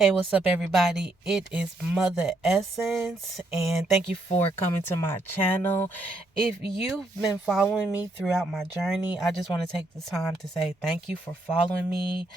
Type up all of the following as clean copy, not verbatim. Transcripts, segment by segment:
Hey, what's up, everybody? It is Mother Essence, and thank you for coming to my channel. If you've been following me throughout my journey, I just want to take the time to say thank you for following me.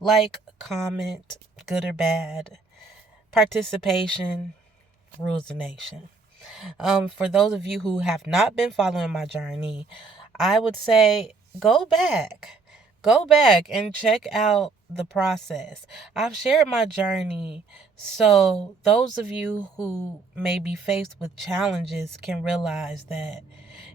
Like, comment, good or bad, participation rules the nation. For those of you who have not been following my journey, I would say go back. Go back and check out the process. I've shared my journey so those of you who may be faced with challenges can realize that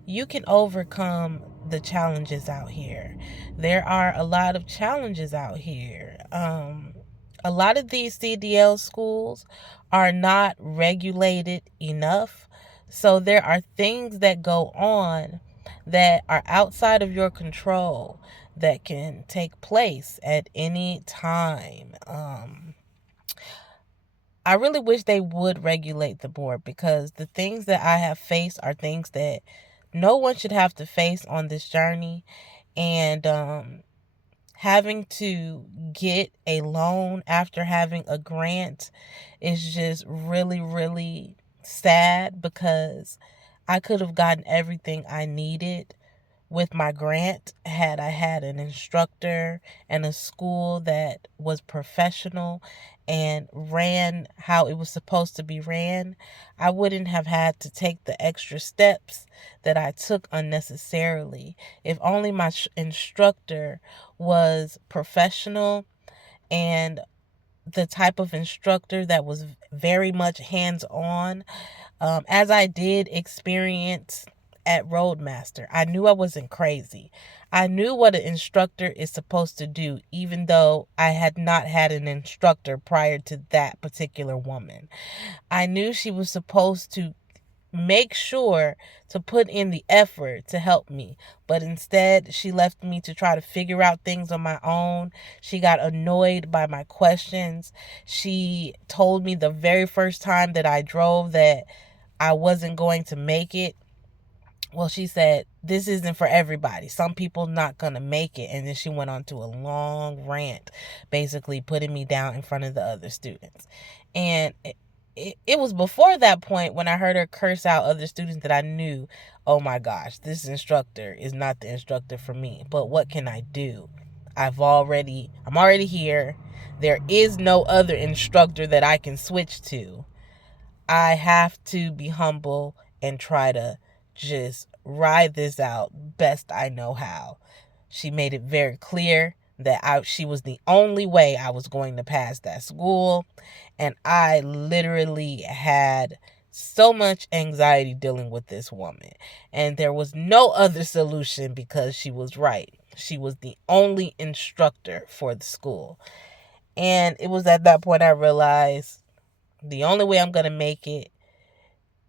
you can overcome the challenges out here. There are a lot of challenges out here. A lot of these CDL schools are not regulated enough. So there are things that go on that are outside of your control that can take place at any time. I really wish they would regulate the board, because the things that I have faced are things that no one should have to face on this journey. And having to get a loan after having a grant is just really, really sad, because I could have gotten everything I needed with my grant had I had an instructor and a school that was professional and ran how it was supposed to be ran. I wouldn't have had to take the extra steps that I took unnecessarily. If only my instructor was professional and the type of instructor that was very much hands-on, as I did experience at Roadmaster. I knew I wasn't crazy. I knew what an instructor is supposed to do, even though I had not had an instructor prior to that particular woman. I knew she was supposed to make sure to put in the effort to help me, but instead she left me to try to figure out things on my own. She got annoyed by my questions. She told me the very first time that I drove that I wasn't going to make it. Well, she said, this isn't for everybody. Some people not going to make it. And then she went on to a long rant, basically putting me down in front of the other students. And it was before that point when I heard her curse out other students that I knew, oh my gosh, this instructor is not the instructor for me. But what can I do? I'm already here. There is no other instructor that I can switch to. I have to be humble and try to just ride this out best I know how. She made it very clear that she was the only way I was going to pass that school. And I literally had so much anxiety dealing with this woman. And there was no other solution, because she was right. She was the only instructor for the school. And it was at that point I realized the only way I'm going to make it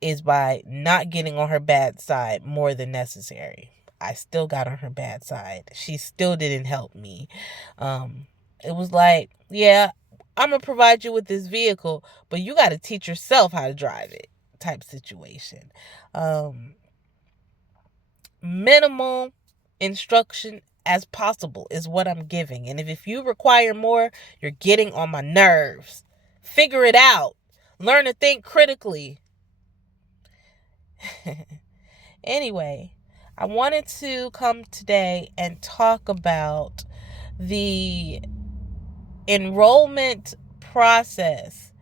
is by not getting on her bad side more than necessary. I still got on her bad side. She still didn't help me. It was like, yeah, I'm going to provide you with this vehicle, but you got to teach yourself how to drive it type situation. Minimal instruction as possible is what I'm giving. And if you require more, you're getting on my nerves. Figure it out. Learn to think critically. Anyway, I wanted to come today and talk about the enrollment process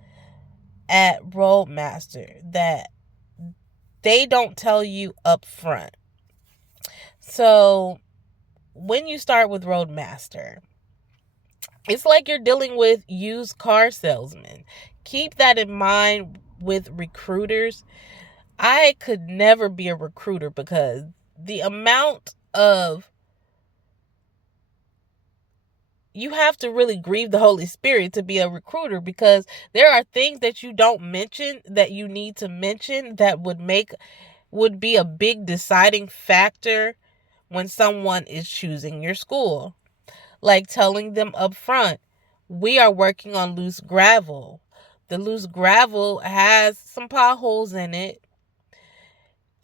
at Roadmaster that they don't tell you up front. So when you start with Roadmaster, it's like you're dealing with used car salesmen. Keep that in mind with recruiters. I could never be a recruiter, because the amount of, you have to really grieve the Holy Spirit to be a recruiter, because there are things that you don't mention that you need to mention that would be a big deciding factor when someone is choosing your school. Like telling them up front, we are working on loose gravel. The loose gravel has some potholes in it.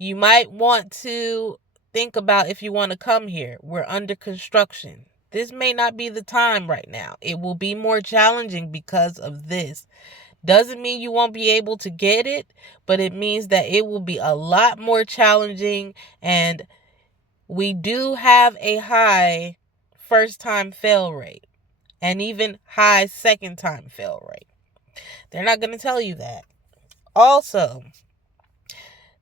You might want to think about if you want to come here. We're under construction. This may not be the time right now. It will be more challenging because of this. Doesn't mean you won't be able to get it, but it means that it will be a lot more challenging, and we do have a high first time fail rate and even high second time fail rate. They're not going to tell you that. Also,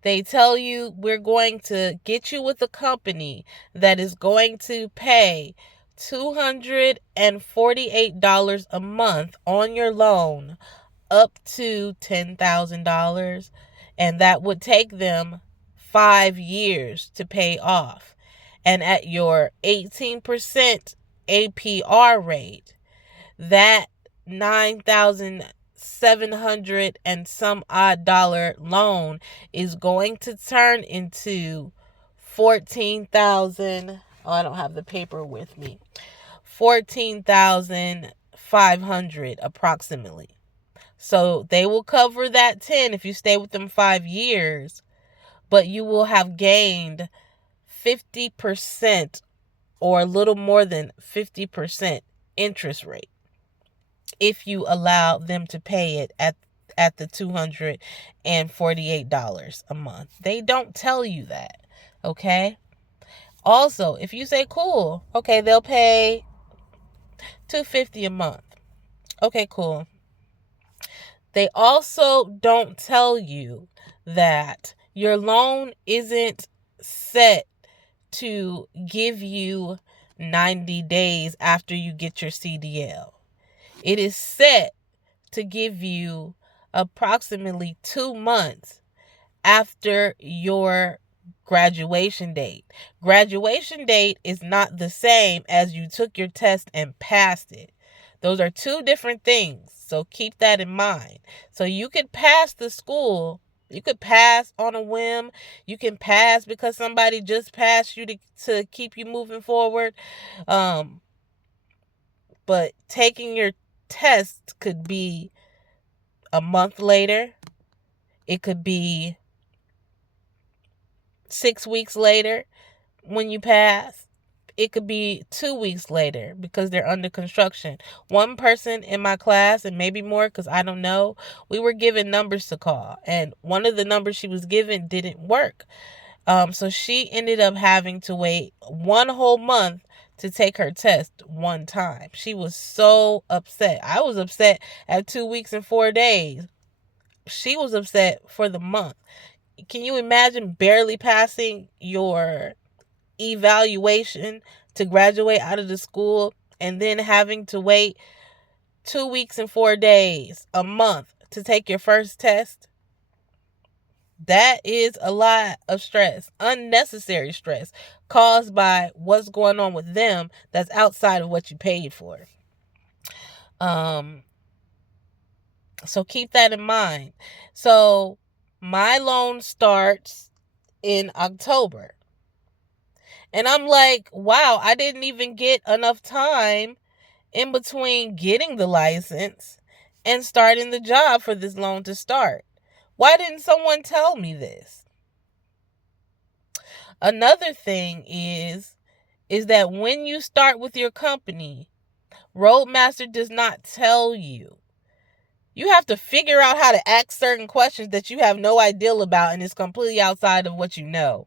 they tell you we're going to get you with a company that is going to pay $248 a month on your loan up to $10,000, and that would take them 5 years to pay off. And at your 18% APR rate, that 9,700 and some odd dollar loan is going to turn into 14,000. Oh, I don't have the paper with me. 14,500 approximately. So they will cover that 10 if you stay with them 5 years, but you will have gained 50% or a little more than 50% interest rate if you allow them to pay it at the $248 a month. They don't tell you that, okay? Also, if you say, cool, okay, they'll pay $250 a month. Okay, cool. They also don't tell you that your loan isn't set to give you 90 days after you get your CDL. It is set to give you approximately 2 months after your graduation date. Graduation date is not the same as you took your test and passed it. Those are two different things. So keep that in mind. So you could pass the school. You could pass on a whim. You can pass because somebody just passed you to keep you moving forward. But taking your test could be a month later. It could be 6 weeks later when you pass. It could be 2 weeks later because they're under construction. One person in my class, and maybe more because I don't know, we were given numbers to call, and one of the numbers she was given didn't work. So she ended up having to wait 1 whole month to take her test one time. She was so upset. I was upset at 2 weeks and 4 days. She was upset for the month. Can you imagine barely passing your evaluation to graduate out of the school and then having to wait 2 weeks and 4 days, a month to take your first test? That is a lot of stress, unnecessary stress caused by what's going on with them that's outside of what you paid for. So keep that in mind. So my loan starts in October. And I'm like, wow, I didn't even get enough time in between getting the license and starting the job for this loan to start. Why didn't someone tell me this? Another thing is that when you start with your company, Roadmaster does not tell you. You have to figure out how to ask certain questions that you have no idea about and is completely outside of what you know.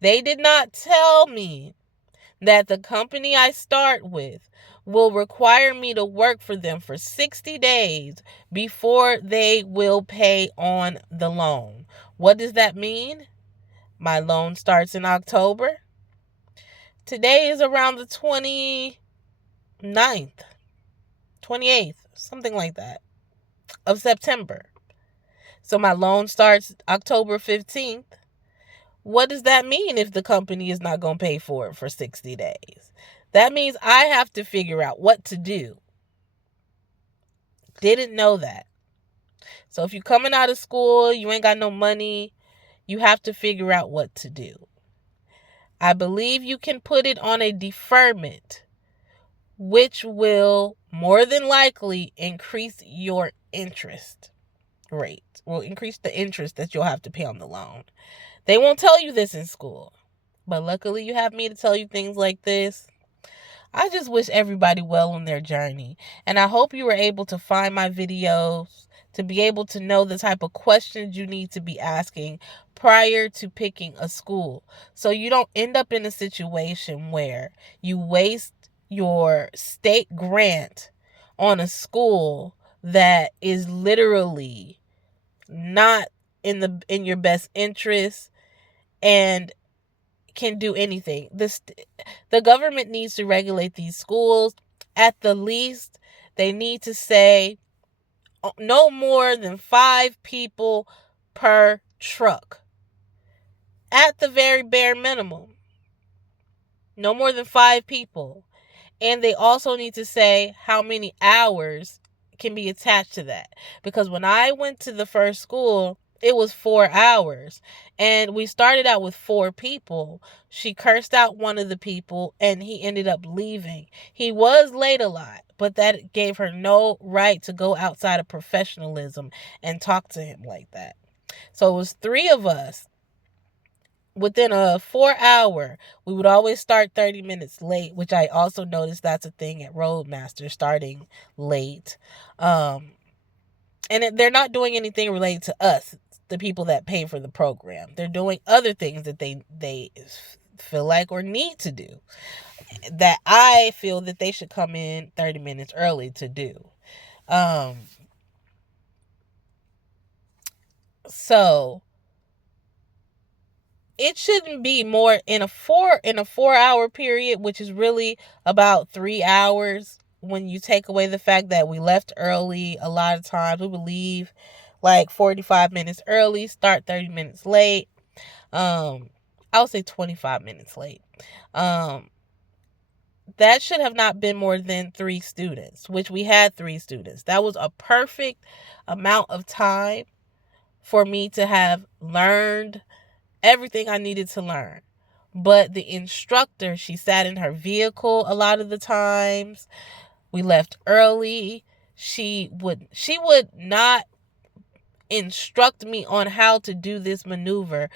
They did not tell me that the company I start with will require me to work for them for 60 days before they will pay on the loan. What does that mean? My loan starts in October. Today is around the 29th, 28th, something like that, of September. So my loan starts October 15th. What does that mean if the company is not going to pay for it for 60 days? That means I have to figure out what to do. Didn't know that. So if you're coming out of school, you ain't got no money, you have to figure out what to do. I believe you can put it on a deferment, which will more than likely increase your interest rate, will increase the interest that you'll have to pay on the loan. They won't tell you this in school, but luckily you have me to tell you things like this. I just wish everybody well on their journey. And I hope you were able to find my videos to be able to know the type of questions you need to be asking prior to picking a school. So you don't end up in a situation where you waste your state grant on a school that is literally not in your best interest and can do anything. The government needs to regulate these schools. At the least, they need to say no more than 5 people per truck. At the very bare minimum, no more than 5 people. And they also need to say how many hours can be attached to that. Because when I went to the first school, it was 4 hours. And we started out with 4 people. She cursed out one of the people and he ended up leaving. He was late a lot, but that gave her no right to go outside of professionalism and talk to him like that. So it was 3 of us. Within a 4 hour, we would always start 30 minutes late, which I also noticed that's a thing at Roadmaster, starting late. And they're not doing anything related to us, the people that pay for the program. They're doing other things that they feel like or need to do that I feel that they should come in 30 minutes early to do. So it shouldn't be more in a 4 hour period, which is really about 3 hours when you take away the fact that we left early. A lot of times we would leave like 45 minutes early, start 30 minutes late. I would say 25 minutes late. That should have not been more than 3 students, which we had 3 students. That was a perfect amount of time for me to have learned everything I needed to learn. But the instructor, she sat in her vehicle a lot of the times. We left early. She would not instruct me on how to do this maneuver,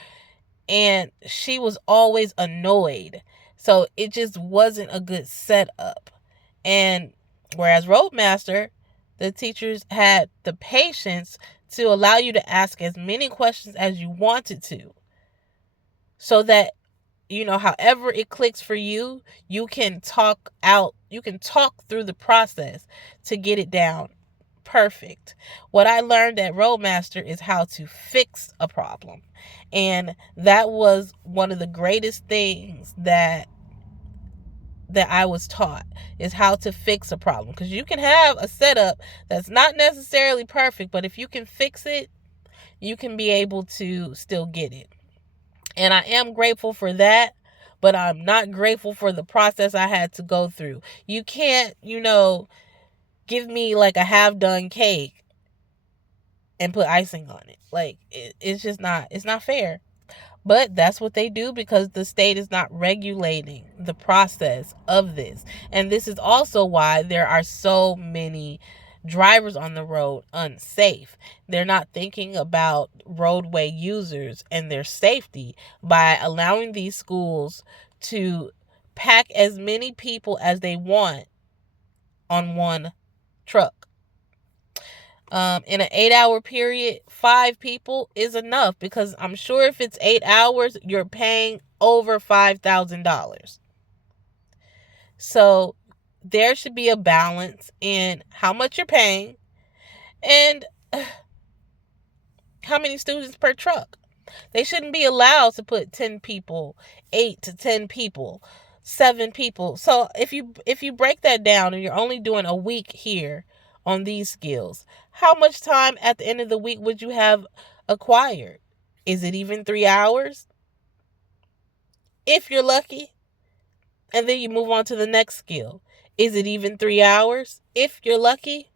and she was always annoyed. So it just wasn't a good setup. And whereas Roadmaster, the teachers had the patience to allow you to ask as many questions as you wanted to, so that however it clicks for you, you can talk through the process to get it down perfect. What I learned at Roadmaster is how to fix a problem. And that was one of the greatest things that I was taught, is how to fix a problem. Because you can have a setup that's not necessarily perfect, but if you can fix it, you can be able to still get it. And I am grateful for that, but I'm not grateful for the process I had to go through. You can't, give me like a half done cake and put icing on it. Like, it's just not, it's not fair. But that's what they do because the state is not regulating the process of this. And this is also why there are so many drivers on the road unsafe. They're not thinking about roadway users and their safety by allowing these schools to pack as many people as they want on one truck. In an 8-hour period, 5 people is enough, because I'm sure if it's 8 hours, you're paying over $5,000. So there should be a balance in how much you're paying and how many students per truck. They shouldn't be allowed to put 10 people, 8 to 10 people, 7 people. So if you break that down and you're only doing a week here on these skills, how much time at the end of the week would you have acquired? Is it even 3 hours? If you're lucky. And then you move on to the next skill. Is it even 3 hours? If you're lucky.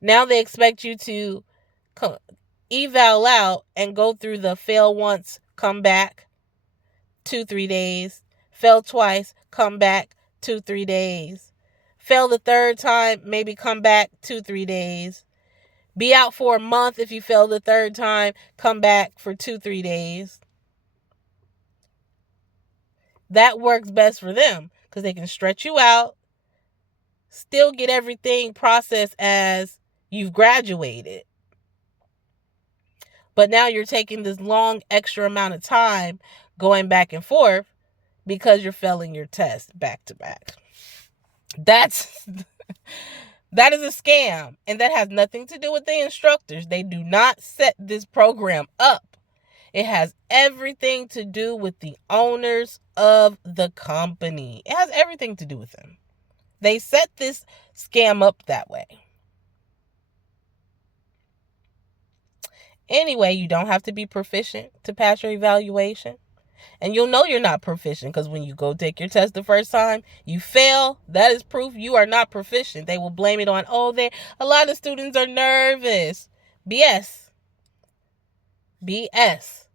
Now they expect you to eval out and go through the fail once, come back, 2-3 days. Fail twice, come back, 2-3 days. Fail the third time, maybe come back 2-3 days. Be out for a month if you fail the third time, come back for 2-3 days. that works best for them because they can stretch you out, still get everything processed as you've graduated. But now you're taking this long extra amount of time going back and forth because you're failing your test back to back. That is a scam, and that has nothing to do with the instructors. They do not set this program up. It has everything to do with the owners of the company. It has everything to do with them. They set this scam up that way. Anyway, you don't have to be proficient to pass your evaluation. And you'll know you're not proficient because when you go take your test the first time, you fail. That is proof you are not proficient. They will blame it on, a lot of students are nervous. BS. BS.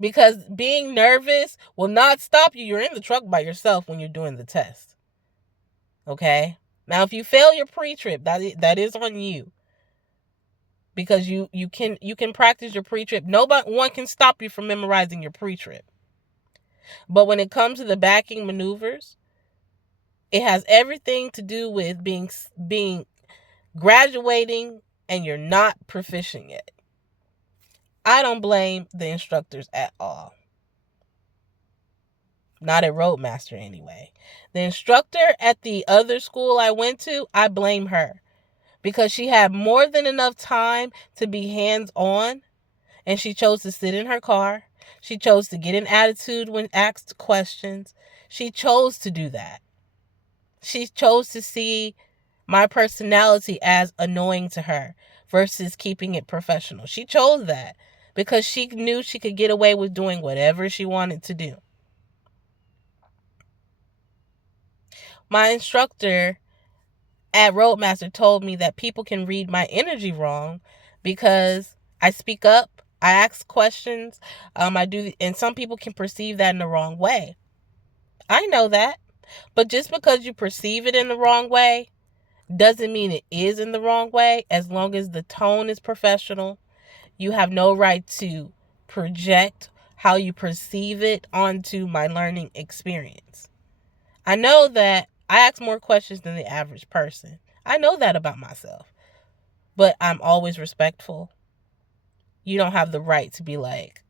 Because being nervous will not stop you. You're in the truck by yourself when you're doing the test. Okay? Now, if you fail your pre-trip, that is on you. Because you can practice your pre-trip. One can stop you from memorizing your pre-trip. But when it comes to the backing maneuvers, it has everything to do with being graduating and you're not proficient yet. I don't blame the instructors at all. Not at Roadmaster anyway. The instructor at the other school I went to, I blame her. Because she had more than enough time to be hands-on, and she chose to sit in her car. She chose to get an attitude when asked questions. She chose to do that. She chose to see my personality as annoying to her versus keeping it professional. She chose that because she knew she could get away with doing whatever she wanted to do. My instructor at Roadmaster told me that people can read my energy wrong because I speak up, I ask questions, and some people can perceive that in the wrong way. I know that, but just because you perceive it in the wrong way doesn't mean it is in the wrong way. As long as the tone is professional, you have no right to project how you perceive it onto my learning experience. I know that I ask more questions than the average person. I know that about myself. But I'm always respectful. You don't have the right to be like,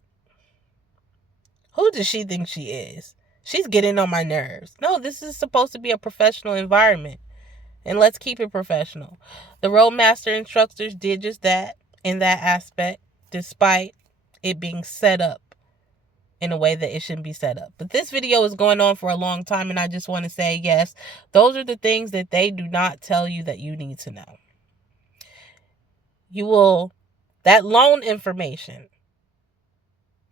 who does she think she is? She's getting on my nerves. No, this is supposed to be a professional environment. And let's keep it professional. The Roadmaster instructors did just that in that aspect, despite it being set up in a way that it shouldn't be set up. But this video is going on for a long time, and I just want to say, yes, those are the things that they do not tell you that you need to know. That loan information,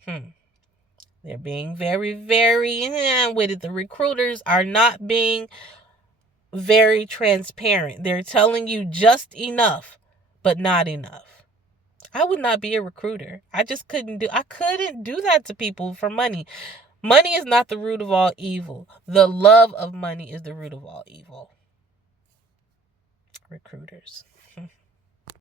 they're being very, very with it. The recruiters are not being very transparent. They're telling you just enough, but not enough. I would not be a recruiter. I couldn't do that to people for money. Money is not the root of all evil. The love of money is the root of all evil. Recruiters.